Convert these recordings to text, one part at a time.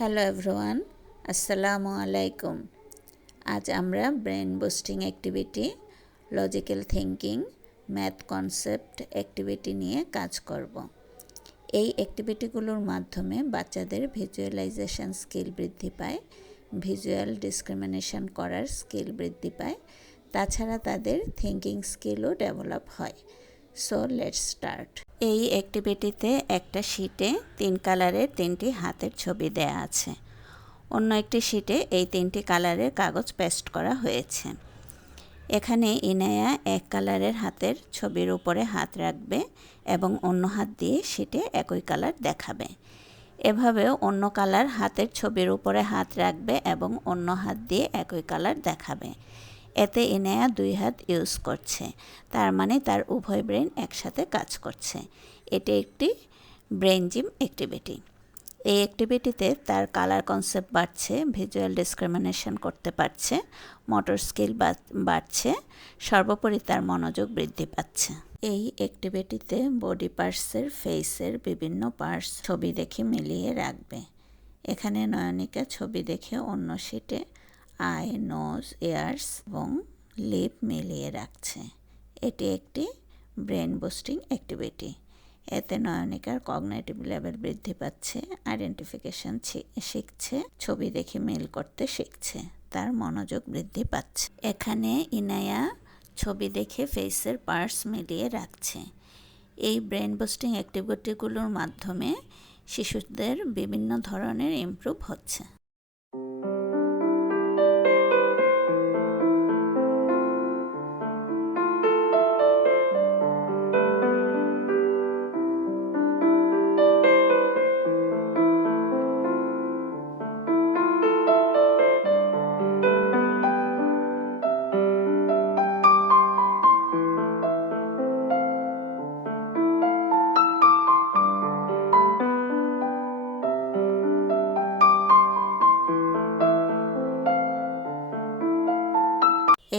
Hello everyone, আসসালামু আলাইকুম। আজ আমরা brain boosting activity, logical thinking, math concept activity নিয়ে কাজ করব। এই অ্যাক্টিভিটিগুলোর মাধ্যমে বাচ্চাদের ভিজুয়ালাইজেশন স্কিল বৃদ্ধি পায়, ভিজুয়াল ডিসক্রিমিনেশন করার স্কিল বৃদ্ধি পায়, তাছাড়া তাদের থিঙ্কিং স্কিলও ডেভেলপ হয়। So let's start. এই অ্যাক্টিভিটিতে একটা শিটে 3 কালারের 3টি হাতের ছবি দেয়া আছে। অন্য একটি শিটে এই 3টি কালারের কাগজ পেস্ট করা হয়েছে। এখানে ইনায়া এক কালারের হাতের ছবির উপরে হাত রাখবে এবং অন্য হাত দিয়ে শিটে একই কালার দেখাবে। এভাবেও অন্য কালার হাতের ছবির উপরে হাত রাখবে এবং অন্য হাত দিয়ে একই কালার দেখাবে। এতে ইনায়া 2 হাত ইউজ করছে, তার মানে তার উভয় ব্রেন একসাথে কাজ করছে। এটি একটি ব্রেন জিম অ্যাক্টিভিটি। এই অ্যাক্টিভিটিতে তার কালার কনসেপ্ট বাড়ছে, ভিজুয়াল ডিসক্রিমিনেশন করতে পারছে, মোটর স্কিল বাড়ছে, সর্বোপরি তার মনোযোগ বৃদ্ধি পাচ্ছে। এই অ্যাক্টিভিটিতে বডি পার্টসের ফেসের বিভিন্ন পার্টস ছবি দেখে মিলিয়ে রাখবে। এখানে নয়নিকা ছবি দেখে অন্য শিটে আই, নোজ, ইয়ার্স এবং লিপ মিলিয়ে রাখছে। এটি একটি ব্রেন বুস্টিং অ্যাক্টিভিটি। এতে নয়নিকার কগনিটিভ লেভেল বৃদ্ধি পাচ্ছে, আইডেন্টিফিকেশন শিখছে, ছবি দেখে মিল করতে শিখছে, তার মনোযোগ বৃদ্ধি পাচ্ছে। এখানে ইনায়া ছবি দেখে ফেসের পার্টস মিলিয়ে রাখছে। এই ব্রেন বুস্টিং অ্যাক্টিভিটিগুলোর মাধ্যমে শিশুদের বিভিন্ন ধরনের ইমপ্রুভ হচ্ছে।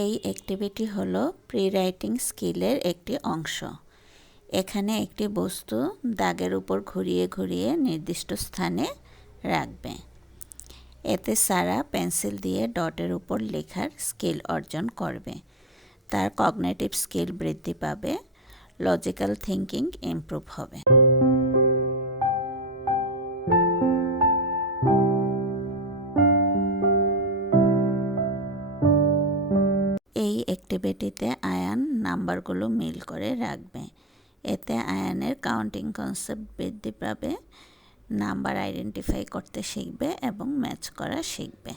এই অ্যাক্টিভিটি হলো প্রি রাইটিং স্কিলের একটি অংশ। এখানে একটি বস্তু দাগের উপর ঘুরিয়ে ঘুরিয়ে নির্দিষ্ট স্থানে রাখবে। এতে সারা পেন্সিল দিয়ে ডটের উপর লেখার স্কিল অর্জন করবে। তার কগনিটিভ স্কিল বৃদ্ধি পাবে, লজিক্যাল থিঙ্কিং ইমপ্রুভ হবে। এই অ্যাক্টিভিটিতে আয়ান নাম্বারগুলো মিল করে রাখবে। এতে আয়ানের কাউন্টিং কনসেপ্ট বৃদ্ধি পাবে, নাম্বার আইডেন্টিফাই করতে শিখবে এবং ম্যাচ করা শিখবে।